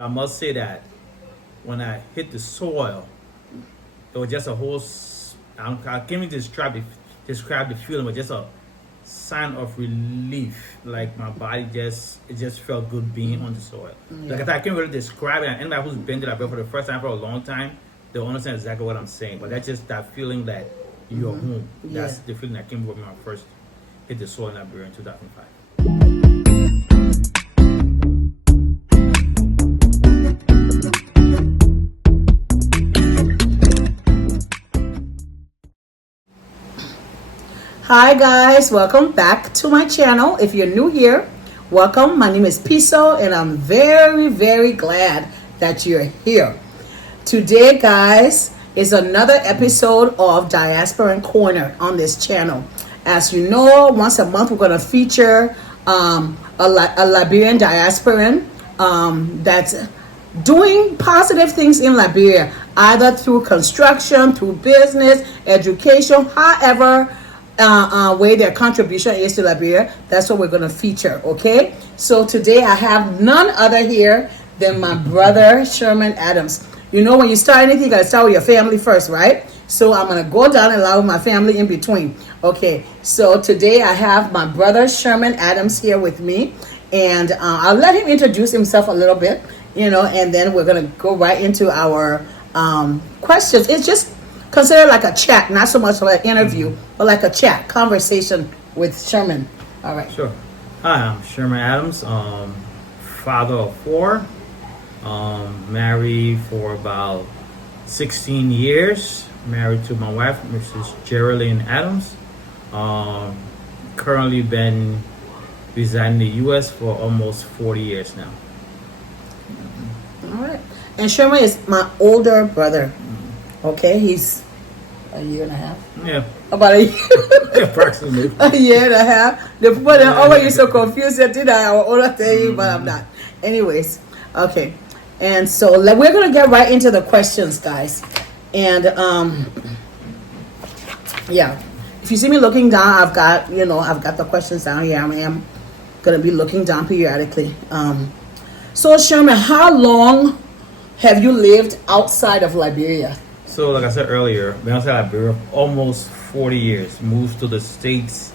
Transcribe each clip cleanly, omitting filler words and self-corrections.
I must say that when I hit the soil, it was just a whole. I can't even describe the feeling, but just a sign of relief. Like my body it just felt good being on the soil. Yeah. Like I can't really describe it. And anybody who's been to Liberia for the first time for a long time, they'll understand exactly what I'm saying. But that's just that feeling that you're home. That's the feeling that came over me when I first hit the soil in Liberia in 2005. Hi guys, welcome back to my channel. If you're new here, welcome. My name is Piso and I'm very glad that you're here. Today guys is another episode of Diaspora Corner on this channel. As you know, once a month we're going to feature a Liberian diasporan that's doing positive things in Liberia, either through construction, through business, education, however way their contribution is to Liberia. That's what we're going to feature. Okay, so today I have none other here than my brother Sherman Adams. You know, when you start anything, you got to start with your family first, right? So I'm going to go down and allow my family in between. Okay, so today I have my brother Sherman Adams here with me, and I'll let him introduce himself a little bit, you know, and then we're going to go right into our questions. It's just consider like a chat, not so much like an interview, but like a chat, conversation with Sherman. All right. Sure. Hi, I'm Sherman Adams, father of four, married for about 16 years, married to my wife, Mrs. Geraldine Adams. Currently been residing in the U.S. for almost 40 years now. All right. And Sherman is my older brother. Okay, he's a year and a half. Yeah. About a year. Approximately. A year and a half. The people that always you're so confused that I was older than you, but I'm not. Anyways, okay. And so we're gonna get right into the questions, guys. And yeah. If you see me looking down, I've got the questions down here. I am gonna be looking down periodically. So Sherman, how long have you lived outside of Liberia? So, like I said earlier, been outside Liberia almost 40 years. Moved to the States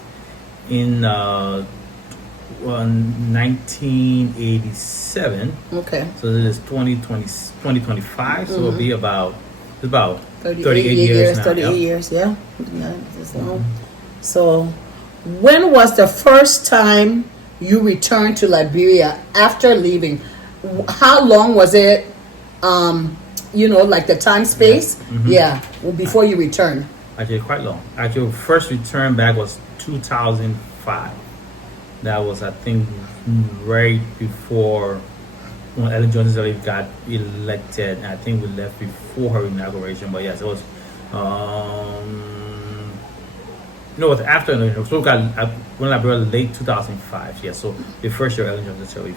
in 1987. Okay. So this is 2025. So it'll be about 38 years now. 38 years, yeah. That's long. So, when was the first time you returned to Liberia after leaving? How long was it? Like the time space, before you return. Actually, quite long. Actually, first return back was 2005. That was, I think, right before when Ellen Johnson got elected. I think we left before her inauguration. But yes, it was. It was after. So we got when I brought late 2005. Yeah, so the first year Ellen Johnson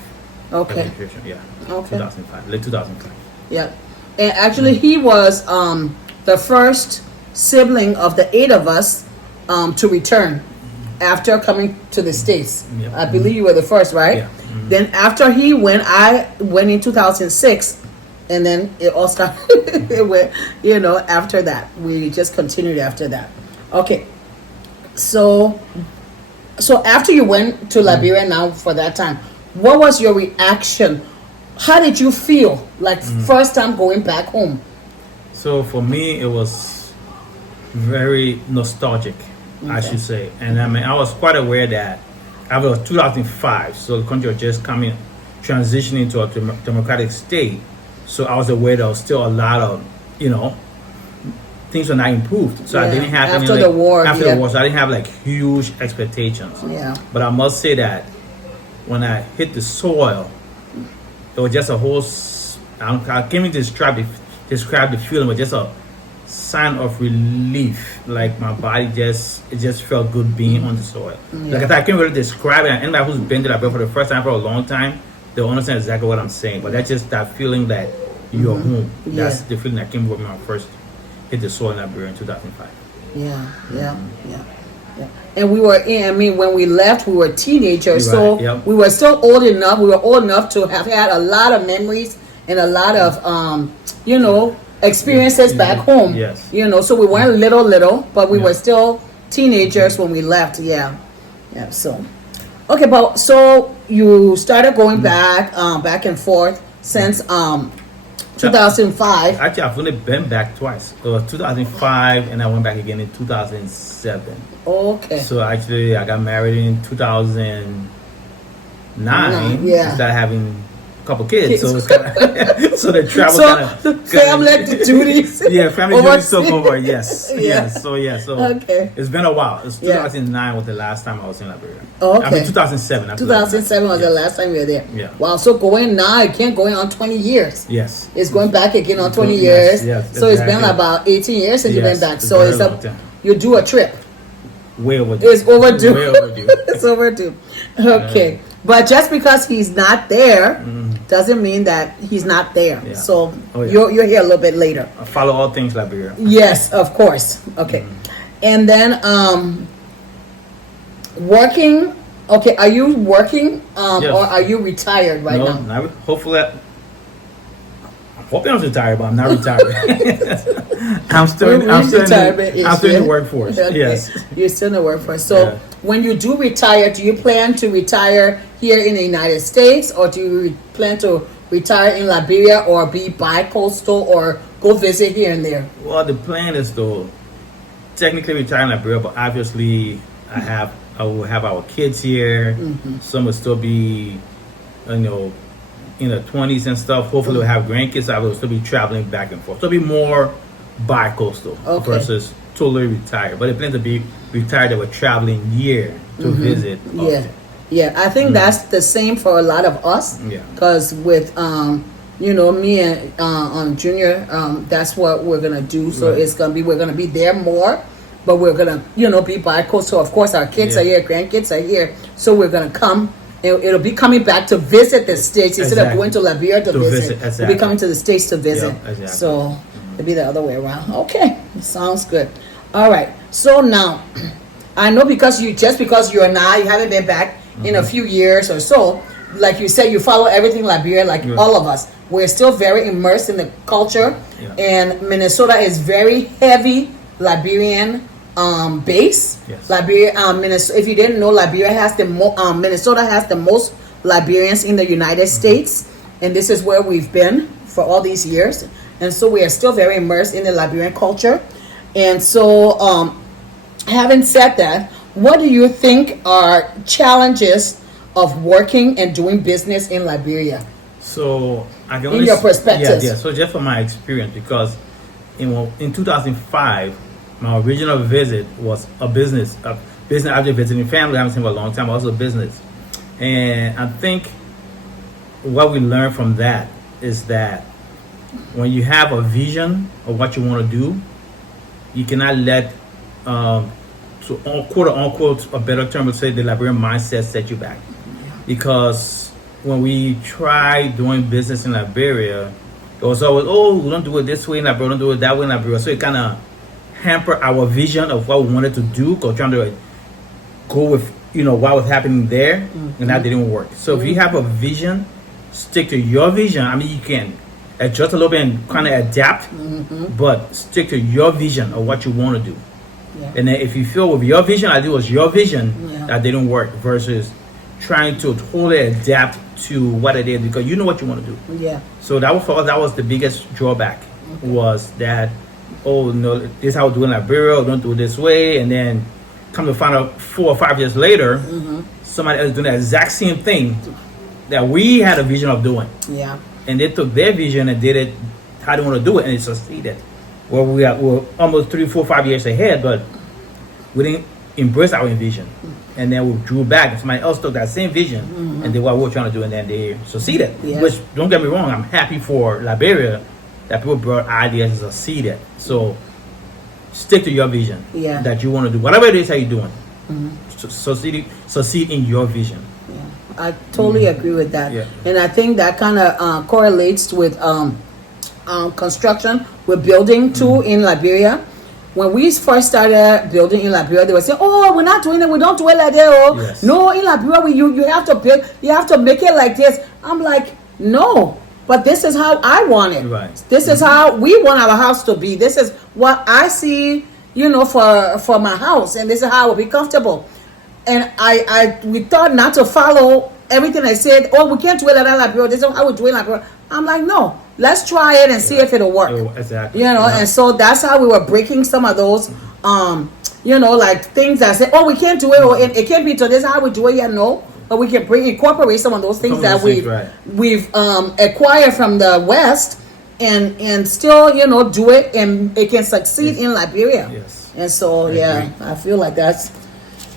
Okay. Yeah. Okay. 2005, late 2005. Yeah. And actually, he was the first sibling of the 8 of us to return after coming to the States. Yep. I believe you were the first, right? Yeah. Mm-hmm. Then after he went, I went in 2006, and then it all started. It went, after that. We just continued after that. Okay. So after you went to Liberia now for that time, what was your reaction? How did you feel like first time going back home? So for me, it was very nostalgic, I should say. And I mean, I was quite aware that after 2005, so the country was just transitioning to a democratic state. So I was aware there was still a lot of, things were not improved. So I didn't have after the war, so I didn't have like huge expectations. Yeah. But I must say that when I hit the soil, it was just a whole. I can't even describe the feeling, but just a sign of relief. Like my body it just felt good being on the soil. Yeah. Like I can't really describe it. And anybody who's been to Liberia for the first time for a long time, they'll understand exactly what I'm saying. But that's just that feeling that you're home. That's the feeling that came over me when I first hit the soil in Liberia in 2005. Yeah. And we were when we left, we were teenagers, so we were still old enough. We were old enough to have had a lot of memories and a lot of experiences back home. Yes. So we weren't little, but we Yeah. were still teenagers when we left. Yeah. So, okay, but so you started going back and forth since 2005. Actually, I've only been back twice. 2005, and I went back again in 2007. Okay. So actually, I got married in 2009. Yeah. I started having a couple kids. So it's kind of so the travel So kind of family duties. Yeah, family duties took over. Yes, Yeah. yes. So Okay. it's been a while. It's Yeah. 2009 was the last time I was in Liberia. Oh, okay. I mean 2007. not 2007 was the Yes. last time you were there. Yeah. Wow. So going now, you can't go in on 20 years. Yes. It's going back again on 20 Yes, years. yes, So it's been exactly. about 18 years since you've been Yes, back. it's So very it's long time. you do a trip. Way overdue. It's overdue. Way overdue. It's overdue. Okay. But just because he's not there doesn't mean that he's not there. Yeah. So Oh, yeah. you're here a little bit later. I follow all things Liberia. Yes, of course. Okay. And then working. Okay, are you working Yes. or are you retired right now? Not, hopefully, I'm hoping I'm retired, but I'm not retired. I'm still in the workforce. Okay. Yes. You're still in the workforce. So Yeah. when you do retire, do you plan to retire here in the United States, or do you plan to retire in Liberia or be bi-coastal or go visit here and there? Well, the plan is to technically retire in Liberia, but obviously I will have our kids here. Some will still be, in their 20s and stuff. Hopefully we'll have grandkids. I will still be traveling back and forth. So it'll be more bi-coastal versus totally retired. But the plan to be retired that we're traveling here to visit. Yeah. often. Yeah, I think that's the same for a lot of us. Yeah. Because with me and Junior, that's what we're gonna do. So Right. we're gonna be there more, but we're gonna be bi-coastal. Of course, our kids are here, grandkids are here, so we're gonna come. It'll be coming back to visit the States instead of Exactly. going to Liberia to visit. We'll be exactly. coming to the States to visit. Yeah, exactly. So it'll be the other way around. Okay, sounds good. All right. So now, I know because you haven't been back in a few years or so. Like you said, you follow everything Liberia, like all of us. We're still very immersed in the culture, and Minnesota is very heavy Liberian base. Yes. Liberia, Minnesota. If you didn't know, Liberia has Minnesota has the most Liberians in the United States, and this is where we've been for all these years. And so we are still very immersed in the Liberian culture. And so, having said that, what do you think are challenges of working and doing business in Liberia? So I can In your perspectives. Yeah. So just from my experience, because in 2005, my original visit was a business. After visiting family, I haven't seen for a long time. Also a business, and I think what we learned from that is that when you have a vision of what you want to do, you cannot let quote unquote, a better term would say, the Liberian mindset set you back. Because when we tried doing business in Liberia, it was always, we don't do it this way in Liberia, don't do it that way in Liberia. So it kind of hampered our vision of what we wanted to do, because trying to go with what was happening there, and that didn't work. So if you have a vision, stick to your vision. I mean, you can adjust a little bit and kind of adapt, but stick to your vision of what you want to do. Yeah. And then if you feel with your vision, I do was your vision Yeah. that didn't work, versus trying to totally adapt to what it is, because you know what you want to do. Yeah. So that was for us, that was the biggest drawback, was that, no, this is how we do in Liberia, don't do it this way. And then come to find out 4 or 5 years later, somebody else doing the exact same thing that we had a vision of doing. Yeah. And they took their vision and did it how they want to do it, and it succeeded. Well, we're almost 3, 4, 5 years ahead, but we didn't embrace our vision. And then we drew back, and somebody else took that same vision and did what we were trying to do, and then they succeeded. Yeah. Which, don't get me wrong, I'm happy for Liberia that people brought ideas and succeeded. So stick to your vision that you want to do. Whatever it is that you're doing, succeed in your vision. Yeah. I totally agree with that. Yeah. And I think that kind of correlates with construction. We're building too in Liberia. When we first started building in Liberia, they were saying, we're not doing it, we don't do it like that. Yes. No, in Liberia, you have to build, you have to make it like this. I'm like, no, but this is how I want it. Right. This is how we want our house to be. This is what I see, for my house, and this is how I will be comfortable. And we thought not to follow everything I said. Oh, we can't do it like that, Liberia. This is how we do it, Liberia. I'm like, no, let's try it and see if it'll work. Exactly. And so that's how we were breaking some of those, like things that say, oh, we can't do it, or it can't be to this how we do it. Yeah, no, but we can incorporate some of those things that we've acquired from the West, and still, do it, and it can succeed in Liberia. Yes. And so, I feel like that's.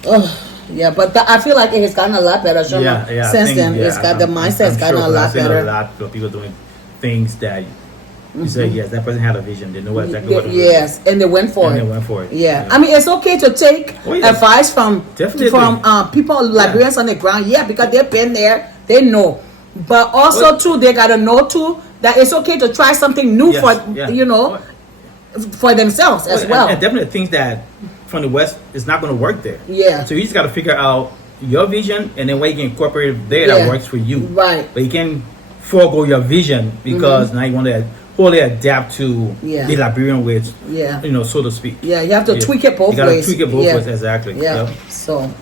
But I feel like it has gotten a lot better. Since then, it's got the mindset has gotten a lot better. A lot of people doing things that you say, yes, that person had a vision. They know exactly what to do. Yes, and they went for it. Yeah, I mean, it's okay to take advice from people, Liberians on the ground. Yeah, because they've been there, they know. But also too, they gotta know too that it's okay to try something new for themselves as well. And definitely things that from the West is not going to work there. Yeah. So you just got to figure out your vision and then what you can incorporate there that works for you. Right. But you can forego your vision because now you want to wholly adapt to the Liberian ways. Yeah. So to speak. Yeah, you have to tweak it both ways. You got to tweak it both ways, exactly. Yeah. Yep. So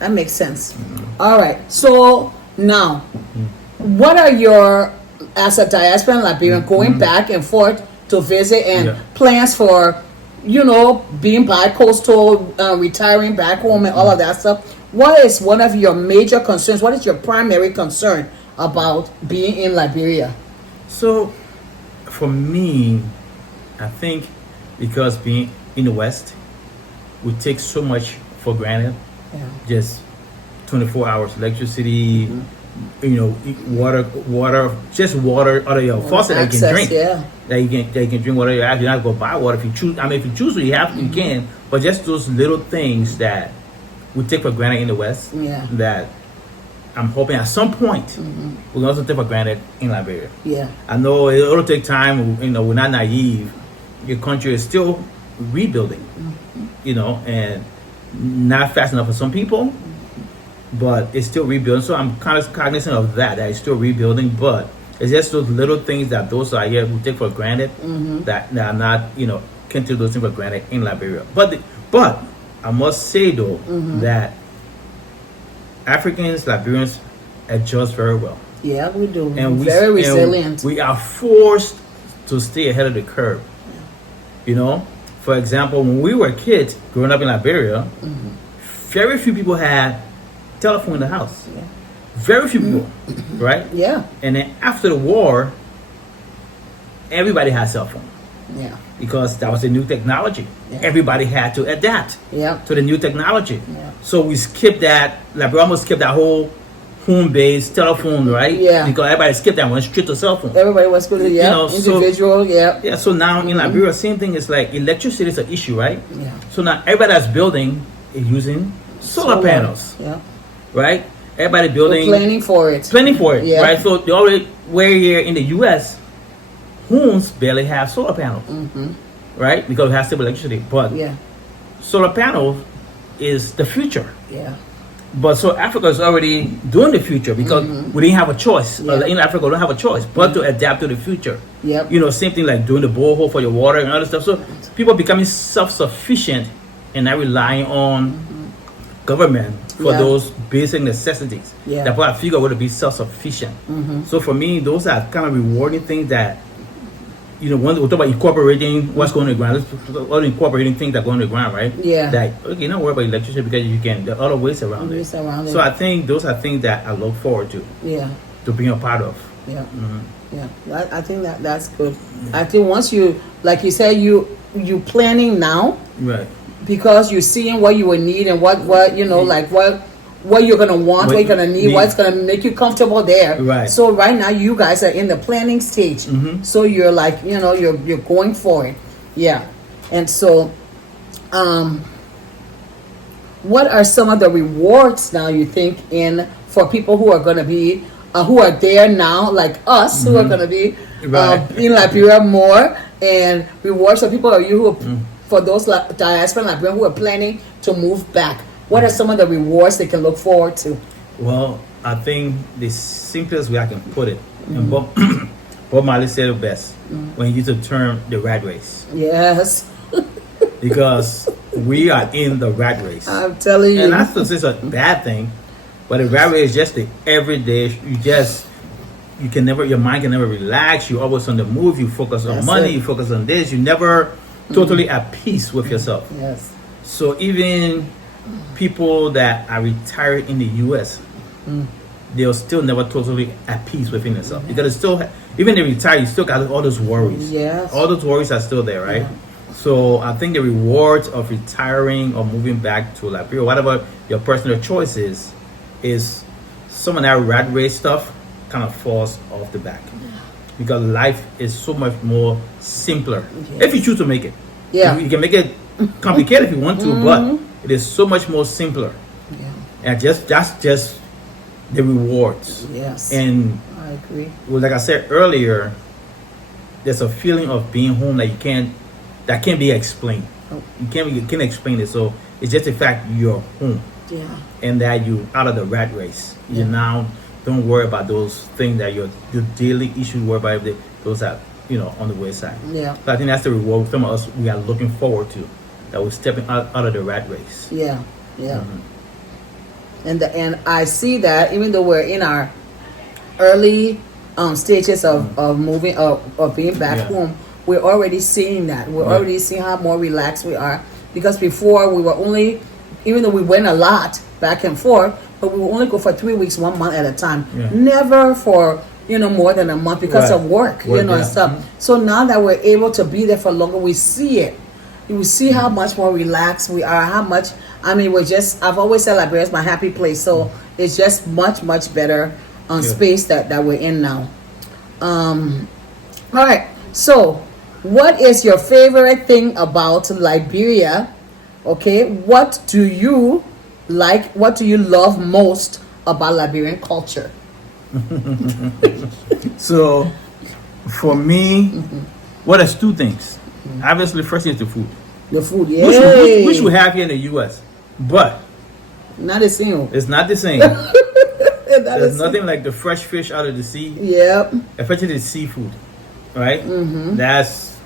that makes sense. All right. So now, what are your, as a diasporan Liberian, going back and forth to visit and plans for, being bi-coastal, retiring back home and all of that stuff? What is one of your major concerns? What is your primary concern about being in Liberia? So, for me, I think because being in the West, we take so much for granted. Yeah. Just 24 hours electricity, water, just water out of your faucet that you can drink. Yeah. That you can drink water. You have to go buy water if you choose. I mean, if you choose to, you have to, you can. But just those little things that we take for granted in the West, that I'm hoping at some point we'll also take for granted in Liberia. Yeah. I know it'll take time. We're not naive. Your country is still rebuilding. And not fast enough for some people. But it's still rebuilding, so I'm kind of cognizant of that it's still rebuilding. But it's just those little things that those are here we take for granted that are not, can't take those things for granted in Liberia. But I must say though that Africans, Liberians adjust very well. Yeah, we do. And we're very resilient. We are forced to stay ahead of the curve. Yeah. For example, when we were kids growing up in Liberia, very few people had telephone in the house. Yeah. Very few people, right? Yeah. And then after the war, everybody had cell phone. Yeah. Because that was the new technology. Yeah. Everybody had to adapt to the new technology. Yeah. So we skipped that, like we almost skipped that whole home-based telephone, right? Yeah. Because everybody skipped that, went straight to cell phone. Everybody was good, individual, Yeah, so now in Liberia, same thing is like electricity is an issue, right? Yeah. So now everybody that's building is using solar panels. Yeah. Right? Everybody building. We're planning for it. Right? So the already where here in the US, homes barely have solar panels. Right? Because it has stable electricity. But solar panels is the future. Yeah. But so Africa is already doing the future because we didn't have a choice. In Africa, we don't have a choice but to adapt to the future. Yep. Same thing like doing the borehole for your water and other stuff. So people becoming self-sufficient and not relying on government for those basic necessities. Yeah. That's why I figure would be self-sufficient. So for me, those are kind of rewarding things that, when we talk about incorporating what's going on the ground, all incorporating things that go on the ground, right? Yeah. That, not worry about electricity because you can, there are other ways around it. So I think those are things that I look forward to. Yeah. To being a part of. Yeah. Yeah. I think that's good. I think once you, like you said, you planning now. Right. Because you're seeing what you will need and what like what you're gonna want, what you're gonna need, what's gonna make you comfortable there. Right. So right now you guys are in the planning stage. So you're like, you're going for it. Yeah. And so what are some of the rewards now you think for people who are gonna be who are there now, like us, who are gonna be in Liberia more, and rewards for people like you who for those diaspora Liberians who are planning to move back? What are some of the rewards they can look forward to? Well, I think the simplest way I can put it And Bob, Bob Marley said it best when he used the term the rat race. Yes. Because we are in the rat race. I'm telling you. And that's not just a bad thing, but the rat race is just the everyday. Your mind can never relax. You're always on the move. You focus on money. You focus on this. You're never totally at peace with yourself. Yes. So even people that are retired in the U.S., they're still never totally at peace within themselves, because it's still, even they retire, you still got all those worries. Yes. All those worries are still there, right? So I think the rewards of retiring or moving back to Liberia, whatever your personal choice is some of that rat race stuff kind of falls off the back, because life is so much more simpler if you choose to make it. Yeah. You can make it complicated if you want to, but it is so much more simpler. Yeah. And that's just the rewards. Yes. And I agree. well, like I said earlier, there's a feeling of being home that can't be explained. Oh. You can't explain it. So it's just the fact you're home. Yeah. And that you out of the rat race. You now don't worry about those things that your daily issues, worry about those are on the wayside. Yeah. So I think that's the reward some of us we are looking forward to, that we're stepping out of the rat race. Yeah. Yeah. And I see that even though we're in our early stages of moving of being back home, we're already seeing that. We're already seeing how more relaxed we are, because before we were only, even though we went a lot back and forth, but we would only go for 3 weeks, 1 month at a time. Never for more than a month because of work, and stuff. So now that we're able to be there for longer, we see it. You see how much more relaxed we are, how much, I've always said Liberia is my happy place. So it's just much, much better space that we're in now. All right. So what is your favorite thing about Liberia? Okay. What do you like? What do you love most about Liberian culture? So for me, what is two things? Obviously, first is the food. The food, yeah. Which we have here in the U.S., but not the same. It's not the same. There's nothing like the fresh fish out of the sea. Yep. Especially the seafood, right? That's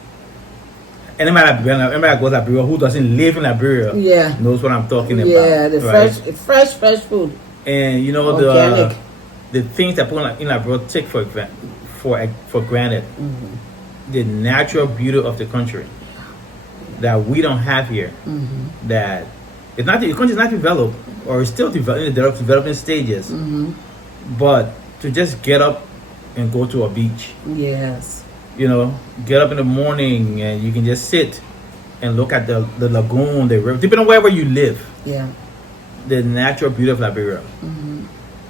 anybody that goes to Liberia who doesn't live in Liberia knows what I'm talking about. Yeah, the fresh food. And organic. the things that people in Liberia take for granted, the natural beauty of the country that we don't have here. That it's not, the country's not developed, or it's still in the developing stages. But to just get up and go to a beach, get up in the morning and you can just sit and look at the lagoon, the river, depending on wherever you live. The natural beauty of Liberia.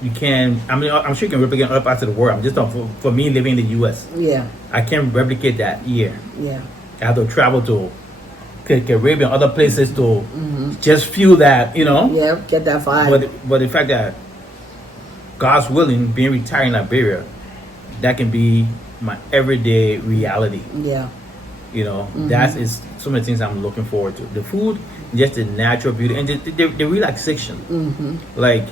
You can, I'm sure you can replicate other parts of the world. I'm just talking for me living in the U.S. I can't replicate that here. I have to travel to Caribbean, other places to just feel that, get that vibe. But the fact that God's willing, being retired in Liberia, that can be my everyday reality. That is some of the things I'm looking forward to. The food, just the natural beauty, and the relaxation. Like,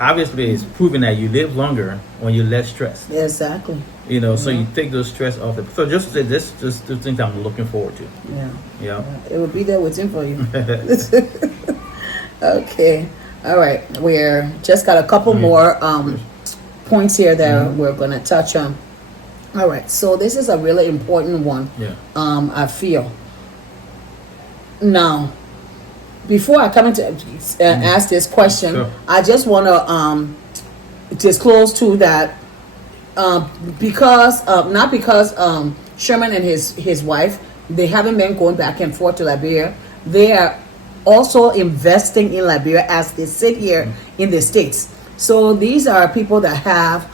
obviously, it's proven that you live longer when you're less stressed. Exactly. So you take those stress off. So just the things I'm looking forward to. It will be there waiting for you. Okay. All right. We're just got a couple more points here that we're going to touch on. All right. So this is a really important one. I feel. Now, before I come into ask this question, I just want to disclose too that because Sherman and his wife, they haven't been going back and forth to Liberia. They are also investing in Liberia as they sit here in the States. So these are people that have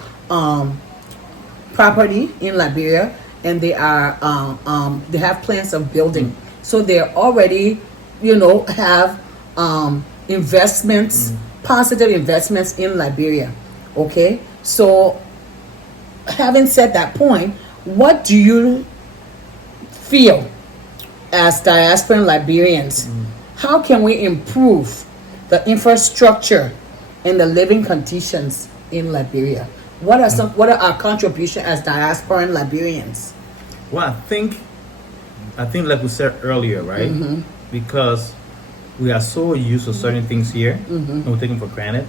property in Liberia, and they have plans of building. So they're already have investments, positive investments in Liberia. Okay, so having said that point, what do you feel as diasporan Liberians? How can we improve the infrastructure and the living conditions in Liberia? What are our contributions as diasporan Liberians? Well, I think like we said earlier, right? Because we are so used to certain things here, and we take them for granted.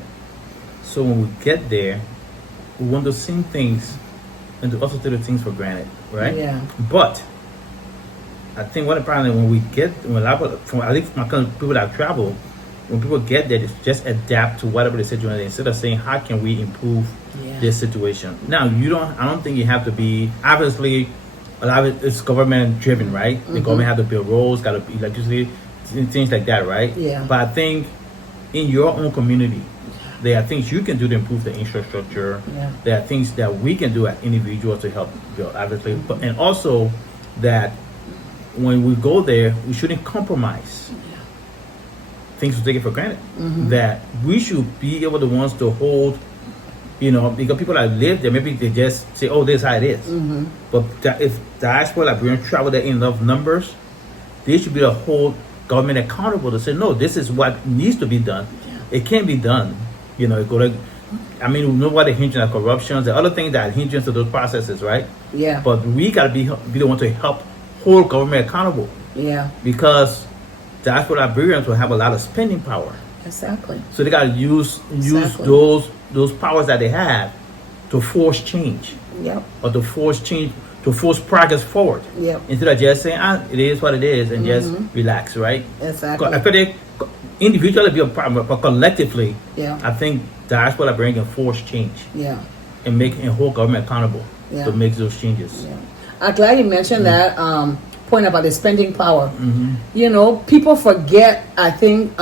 So when we get there, we want the same things and to also take the things for granted, right? Yeah. But I think what the problem when we get when a lot of from at least my kind of people that travel, when people get there, they just adapt to whatever the situation is instead of saying how can we improve this situation. Now I don't think you have to be obviously a lot of it's government driven, right? The government have to build roads, got to be electricity, things like that, right? Yeah. But I think in your own community, there are things you can do to improve the infrastructure. Yeah. There are things that we can do as individuals to help build, obviously, but and also that when we go there, we shouldn't compromise things we take it for granted. That we should be able the ones to hold, because people that live there, maybe they just say, "Oh, this is how it is." But if diaspora Liberians travel there in enough numbers, they should be to hold government accountable to say, "No, this is what needs to be done. It can't be done." We know what the hindrance of corruption, the other things that hindrance to those processes, right? Yeah. But we gotta be the one to help hold government accountable. Yeah. Because diaspora Liberians will have a lot of spending power. Exactly. So they gotta use Exactly. those powers that they have to force change. Yep. Or to force progress forward. Yep. Instead of just saying, it is what it is and just relax, right? Exactly. I think individually be a problem, but collectively, Yeah. I think diaspora Liberian can force change Yeah. and hold government accountable Yeah. to make those changes. Yeah. I'm glad you mentioned that point about the spending power. People forget, I think,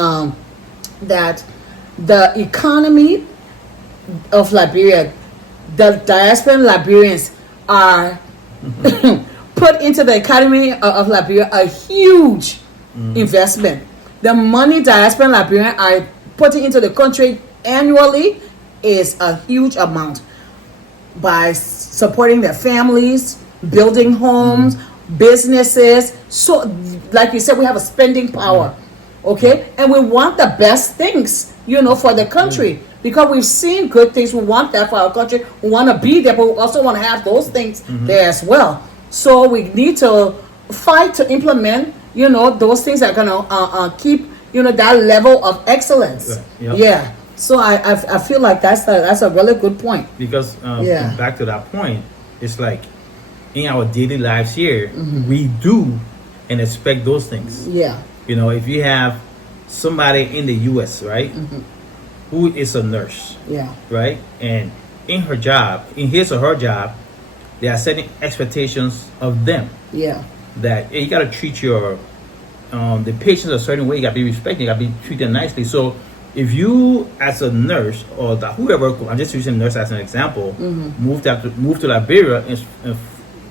that the economy of Liberia, the diasporan Liberians are put into the economy of Liberia a huge investment. The money diasporan Liberians are putting into the country annually is a huge amount by supporting their families, building homes, businesses. So, like you said, we have a spending power, okay? And we want the best things, for the country because we've seen good things. We want that for our country. We want to be there, but we also want to have those things there as well. So we need to fight to implement, those things that are gonna keep, that level of excellence. Right. Yep. Yeah. So I feel like that's a really good point. Because back to that point, it's like in our daily lives here, we do and expect those things. Yeah. If you have somebody in the U.S., right, who is a nurse, Yeah. right, and in his or her job, they are setting expectations of them Yeah. that you got to treat your the patients a certain way. You got to be respected. You got to be treated nicely. So if you, as a nurse or whoever, I'm just using nurse as an example, move to Liberia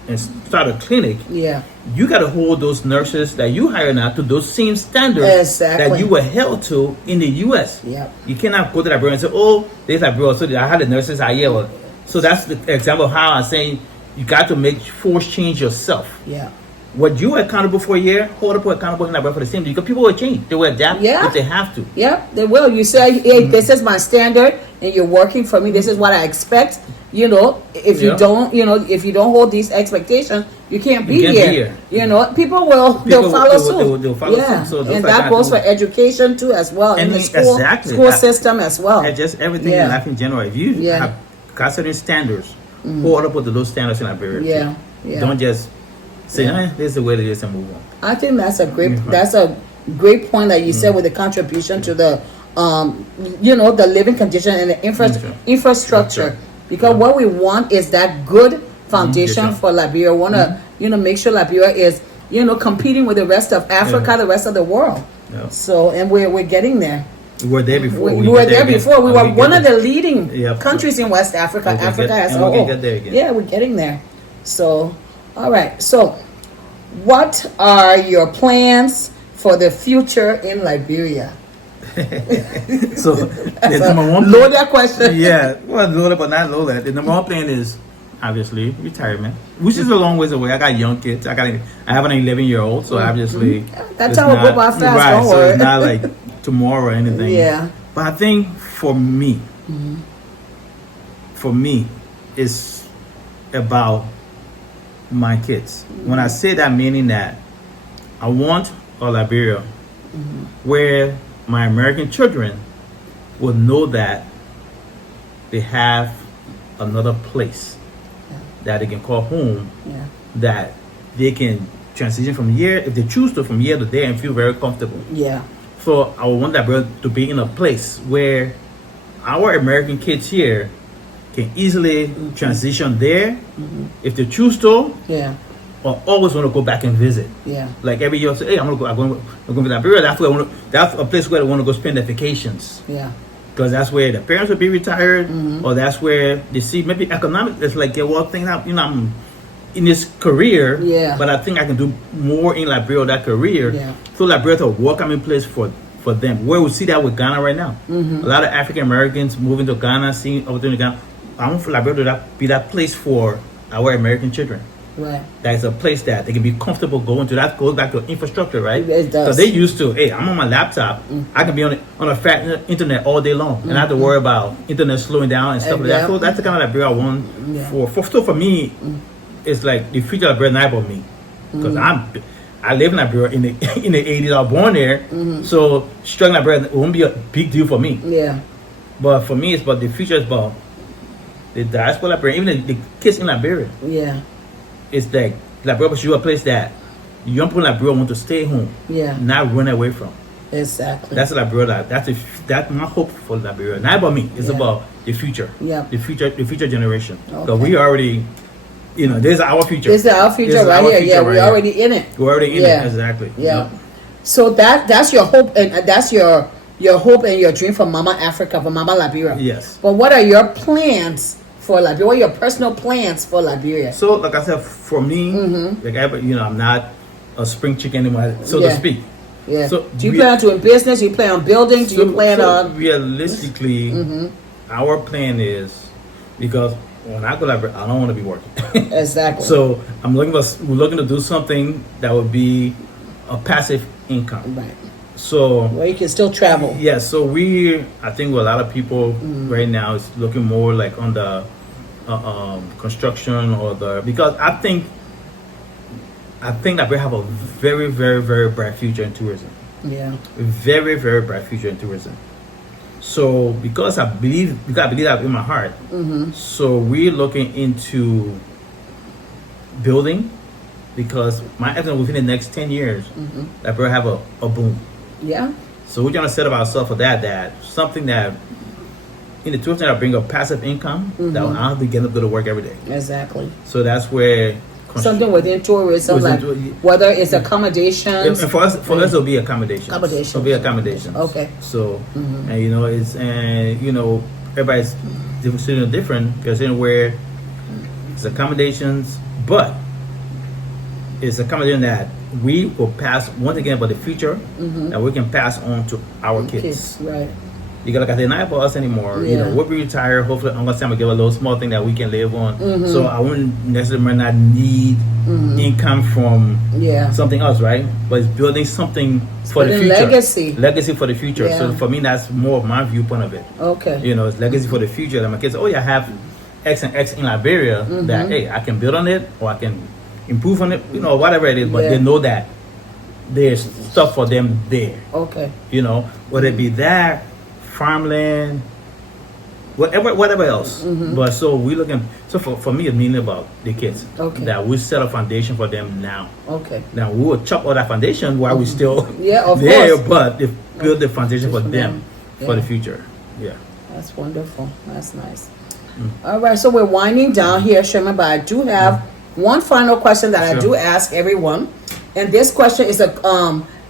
and start a clinic, Yeah. you got to hold those nurses that you hire now to those same standards Exactly. that you were held to in the U.S. Yep. You cannot go to Liberia and say, "Oh, there's Liberia, so I had the nurses I yell." So that's the example of how I'm saying you got to force change yourself. Yeah. What you are accountable for here, hold up accountable in Liberia for the same thing. Because people will change. They will adapt if they have to. Yeah, they will. You say, "Hey, this is my standard, and you're working for me. This is what I expect." If you don't, if you don't hold these expectations, you can't be here. People they'll follow suit. They'll follow Yeah, suit. So and that goes for education too, as well, in the school system as well. And just everything in life in general. If you have got certain standards, hold up with those standards in Liberia. Yeah, yeah. Don't just say, "This is the way it is," and move on. I think that's a great point that you said with the contribution to the the living condition and the infrastructure. Because what we want is that good foundation for Liberia. We want to make sure Liberia is competing with the rest of Africa, the rest of the world. Yeah. So, and we're getting there. We were there before. We were there before. We were one of the leading countries in West Africa. Africa as a whole. Yeah, we're getting there. So, all right. So, what are your plans for the future in Liberia? So the number one loaded question. Yeah, well, loaded but not loaded. The number one plan is obviously retirement, which is a long ways away. I got young kids. I have an 11-year-old, so obviously that's how we go by fast. Don't so worry. it's not like tomorrow or anything. Yeah. But I think for me, is about my kids. When I say that, meaning that I want a Liberia where my American children will know that they have another place that they can call home, that they can transition from here, if they choose to, from here to there and feel very comfortable. Yeah. So I want that brother to be in a place where our American kids here can easily transition there if they choose to, or always want to go back and visit. Yeah. Like every year, say, hey, I'm going to Liberia. That's a place where they want to go spend their vacations. Yeah. Because that's where the parents will be retired, or that's where they see maybe economic. It's like, yeah, well, things I'm in this career, but I think I can do more in Liberia, that career. Yeah. So Liberia is a welcoming place for them. Where we see that with Ghana right now. A lot of African Americans moving to Ghana, seeing opportunity in Ghana. I want for Liberia to be that place for our American children. Right. That's a place that they can be comfortable going to. That goes back to infrastructure, right? It does. Because they used to, hey, I'm on my laptop. I can be on a fat internet all day long, and I have to worry about internet slowing down and stuff like that. So that's the kind of Liberia I want for me. It's like the future of Liberia, not about me, because I live in Liberia in the 80s. I was born there, so struggling in Liberia won't be a big deal for me. Yeah. But for me, it's about the future. It's about the diaspora Liberian, even the kids in Liberia. Yeah. It's like Liberia was a place that young people in Liberia want to stay home, not run away from. Exactly. That's Liberia. That's my hope for Liberia. Not about me. It's about the future. Yeah. The future generation. Because we already, this is our future. This is our future right here. Yeah, we're already in it. We're already in it. Exactly. Yeah. So that's your hope, and that's your hope and your dream for Mama Africa, for Mama Liberia. Yes. But what are your plans for Liberia? What are your personal plans for Liberia? So, like I said, for me, I'm not a spring chicken anymore, so to speak. Yeah. So do you plan on doing business? Do you plan on building? Do you plan on realistically? Our plan is, because when I go to Liberia, I don't want to be working. Exactly. So we're looking to do something that would be a passive income. Right. So where you can still travel. Yeah. So I think a lot of people right now is looking more like on the construction because I think that we have a very, very, very bright future in tourism. Yeah. A very, very bright future in tourism. So because I believe that in my heart. So we're looking into building, because my estimate within the next 10 years that we'll have a boom. Yeah. So we're trying to set up ourselves for that something that in the tourism that bring a passive income that will not be getting up to work every day. Exactly. So that's where something within tourism, whether it's accommodations. And for us it'll be accommodations. It'll be accommodations. Okay. So everybody's different because where it's accommodations, but it's accommodation that we will pass once again about the future that we can pass on to our kids. Right. Because like I said, not for us anymore. We'll be retired. Hopefully, I'm gonna give a little small thing that we can live on. So I wouldn't necessarily not need income from something else, right? But it's building something for the future. Legacy for the future. Yeah. So for me, that's more of my viewpoint of it. Okay. It's legacy for the future. That my kids, I have X and X in Liberia. That hey, I can build on it, or I can improve on it. Whatever it is, but they know that there's stuff for them there. Okay. Whether it be that, farmland, whatever else. But so we looking. So for me, it's meaning about the kids. Okay. That we set a foundation for them now. Okay. Now we will chop all that foundation while we still of there, course. but build the foundation for them for the future. Yeah. That's wonderful. That's nice. All right, so we're winding down here, Sherman, but I do have one final question that I do ask everyone, and this question is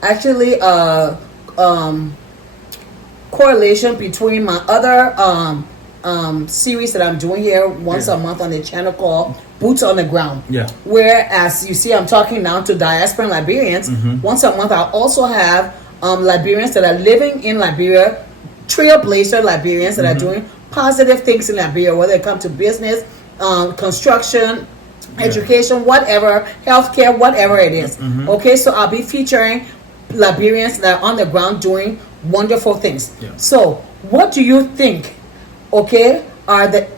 actually a correlation between my other series that I'm doing here once a month on the channel called Boots on the Ground. Yeah. Where, as you see, I'm talking now to Diasporan Liberians. Once a month, I also have Liberians that are living in Liberia, trailblazer Liberians that are doing positive things in Liberia, whether it comes to business, construction, education, whatever, healthcare, whatever it is. Okay, so I'll be featuring Liberians that are on the ground doing wonderful things. So what do you think, okay,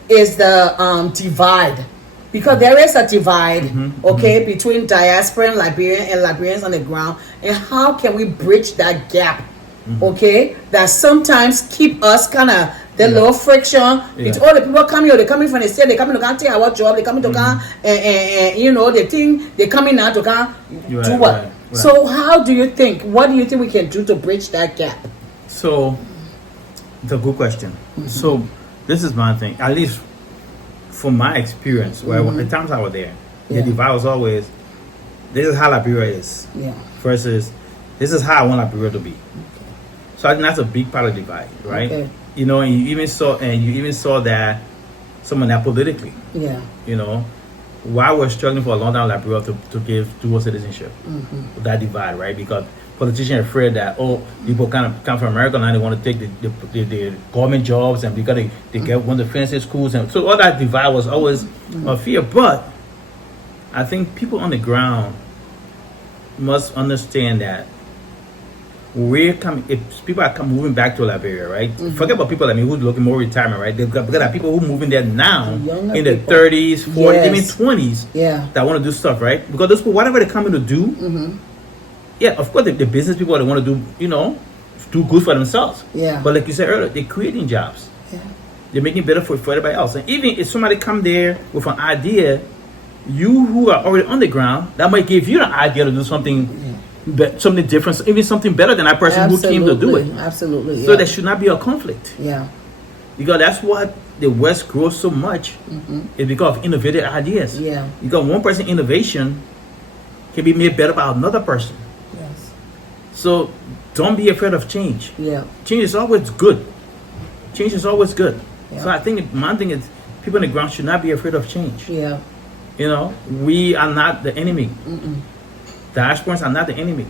is the divide, because there is a divide, okay, between Diasporan Liberian and Liberians on the ground, and how can we bridge that gap, okay, that sometimes keep us kind of the little friction. It's all the people coming here, they coming from the state, they coming to come take our job, they coming to come and you know, they think they coming now to come do what. Right. So how do you think, what do you think we can do to bridge that gap? So it's a good question. So this is my thing, at least from my experience, where the times I was there, the divide was always, this is how Liberia is, versus this is how I want Liberia to be. So I think that's a big part of the divide, right? You know, and you even saw that some of that politically. You know, while we're struggling for a long time, Liberia to give dual citizenship, that divide, right? Because politicians are afraid that people kind of come from America and they want to take the government jobs, and because they get one of the fancy schools, and so all that divide was always a fear. But I think people on the ground must understand that we're coming. If people are moving back to Liberia, right? Forget about people like me who's looking more retirement, right? They've got people who are moving there now in their 30s, 40s, even 20s, that want to do stuff, right? Because those people, whatever they're coming to do, of course, the business people, they want to do, you know, do good for themselves. But like you said earlier, they're creating jobs. They're making it better for everybody else. And even if somebody come there with an idea, you who are already on the ground, that might give you the idea to do something. Something different, even something better than that person who came to do it. Absolutely. So there should not be a conflict. Because that's what the West grows so much. Is because of innovative ideas. Because one person innovation can be made better by another person. So don't be afraid of change. Change is always good. Change is always good. So I think my thing is people on the ground should not be afraid of change. You know, we are not the enemy. Diasporans are not the enemy.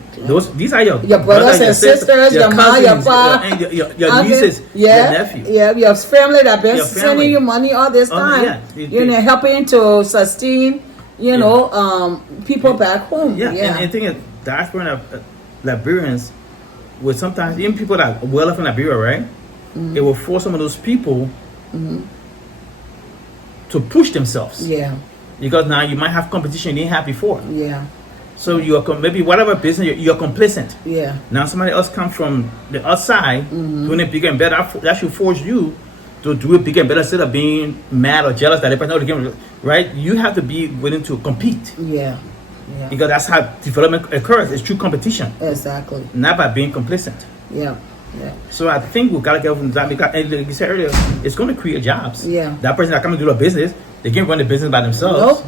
These are your brothers and sisters, your mom, your pa, your nieces, your nephew. Your family that been sending you money all this time. You know, helping to sustain, you know, people back home. And the thing is, Diasporan Liberians will sometimes, even people that are well off in Liberia, right? It will force some of those people to push themselves. Because now you might have competition you didn't have before. So you're maybe whatever business you're complacent. Now somebody else comes from the outside doing it bigger and better. That should force you to do it bigger and better instead of being mad or jealous that they know the game. Right? You have to be willing to compete. Because that's how development occurs. It's through competition. Exactly. Not by being complacent. So I think we gotta get from that because, like you said earlier, it's going to create jobs. That person that come and do a business, they can't run the business by themselves.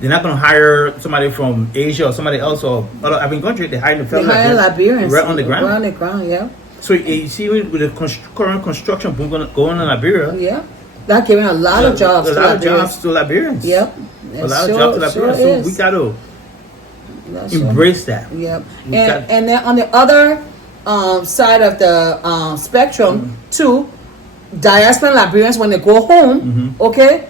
They're not going to hire somebody from Asia or somebody else or other African country. They're hiring Liberians right on the ground. Right on the ground, So you see with the current construction boom going on in Liberia, that giving a lot of jobs. A lot of jobs to Liberians. A lot of jobs to Liberians. So we got to embrace that. And then on the other side of the spectrum, too, Diasporan Liberians when they go home, okay.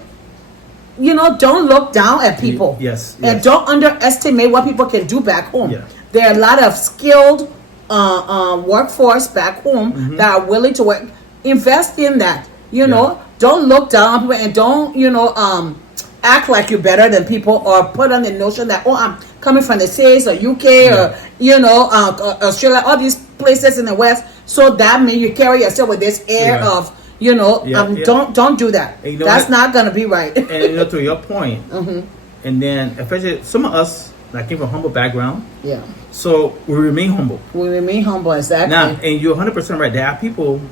You know, don't look down at people. And don't underestimate what people can do back home. There are a lot of skilled workforce back home that are willing to work. Invest in that. You know, don't look down on people and don't, you know, act like you're better than people or put on the notion that, I'm coming from the States or UK or, you know, Australia, all these places in the West. So that means you carry yourself with this air of, you know, don't do that. You know that's not gonna be right. And you know, to your point, and then especially some of us that came from humble background. So we remain humble. Exactly. Now, and you're 100% right. There are people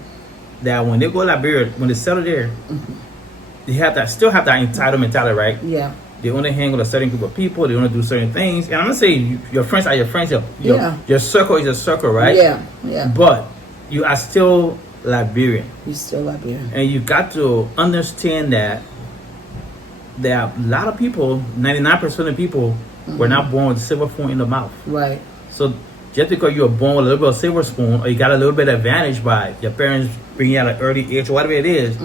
that when they go to Liberia, when they settle there, they still have that entitled mentality, right? They only hang with a certain group of people. They want to do certain things. And I'm not saying your friends are your friends. Your circle is your circle, right? But you are still Liberian. You're still Liberian. And you got to understand that there are a lot of people, 99% of people, were not born with a silver spoon in the mouth. So just because you were born with a little bit of silver spoon or you got a little bit of advantage by your parents bringing you at an early age or whatever it is,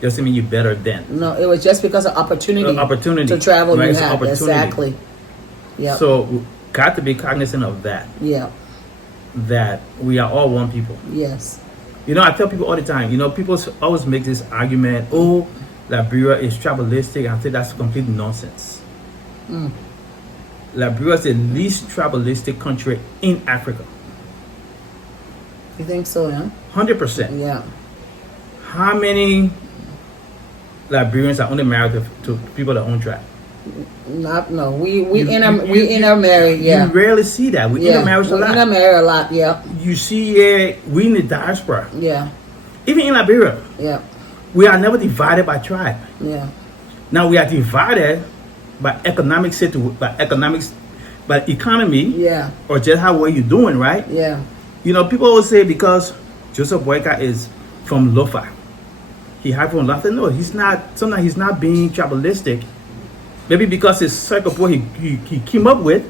doesn't mean you're better than. No, it was just because of opportunity to travel. Right? You had. Exactly. So got to be cognizant of that. That we are all one people. You know, I tell people all the time, you know, people always make this argument, oh, Liberia is tribalistic. I think that's complete nonsense. Liberia is the least tribalistic country in Africa. You think so, yeah? 100%. Yeah. How many Liberians are only married to people that own tribe? No. We intermarry, yeah. You rarely see that. We intermarry a lot. We intermarry a lot, yeah. You see, we in the diaspora, Yeah. even in Liberia, Yeah. we are never divided by tribe. Yeah. Now we are divided by by economy, Yeah. or just how well you're doing, right? Yeah. You know, people always say because Joseph Boyka is from Lofa, he hired from Lofa. No, he's not. Sometimes he's not being tribalistic. Maybe because his circle boy he came up with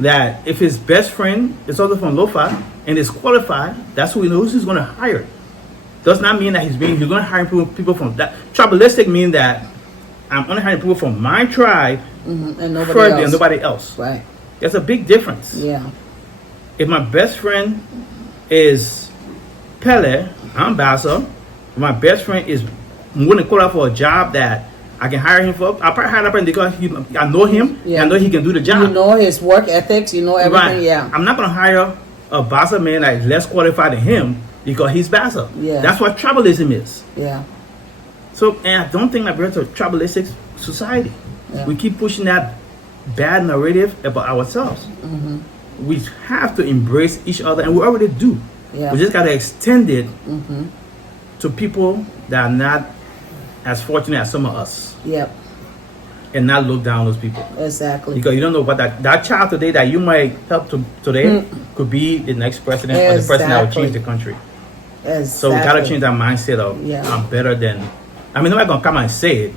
that if his best friend is also from Lofa and is qualified, that's who he knows he's going to hire. Does not mean that he's going to hire people from that. Tribalistic means that I'm only hiring people from my tribe And nobody further else. than nobody else. Right. There's a big difference. Yeah. If my best friend is Pele, I'm Bassa. If my best friend is going to call out for a job that I can hire him for, I'll probably hire that person because I know him. Yeah. And I know he can do the job. You know his work ethics. You know everything. Right. Yeah. I'm not going to hire a Bassa man that is less qualified than him because he's Bassa. Yeah. That's what tribalism is. Yeah. So, and I don't think Liberia's a tribalistic society. Yeah. We keep pushing that bad narrative about ourselves. We have to embrace each other, and we already do. Yeah. We just got to extend it to people that are not as fortunate as some of us, Yep. and not look down on those people. Exactly. Because you don't know what that child today that you might help today could be the next president or the person that will change the country. Exactly. So we got to change that mindset of I'm better than. I mean, nobody's gonna come and say it,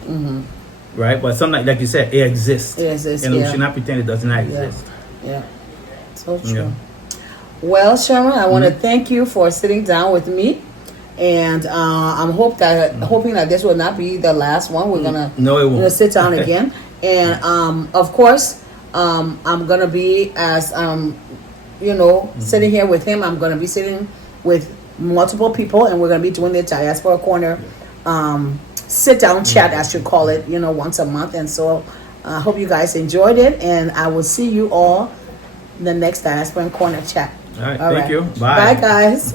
right? But something like you said, it exists. It exists, and we yeah. should not pretend it does not exist. Yeah. So true. Yeah. Well, Sherman, I want to thank you for sitting down with me, and I'm hoping that this will not be the last one. We're gonna No, it won't. sit down again, and of course, I'm gonna be sitting here with him. I'm gonna be sitting with multiple people, and we're gonna be doing the Diaspora Corner sit down chat, I should call it, once a month. And so I hope you guys enjoyed it, and I will see you all in the next Diaspora Corner chat. All right, thank you. Bye, guys.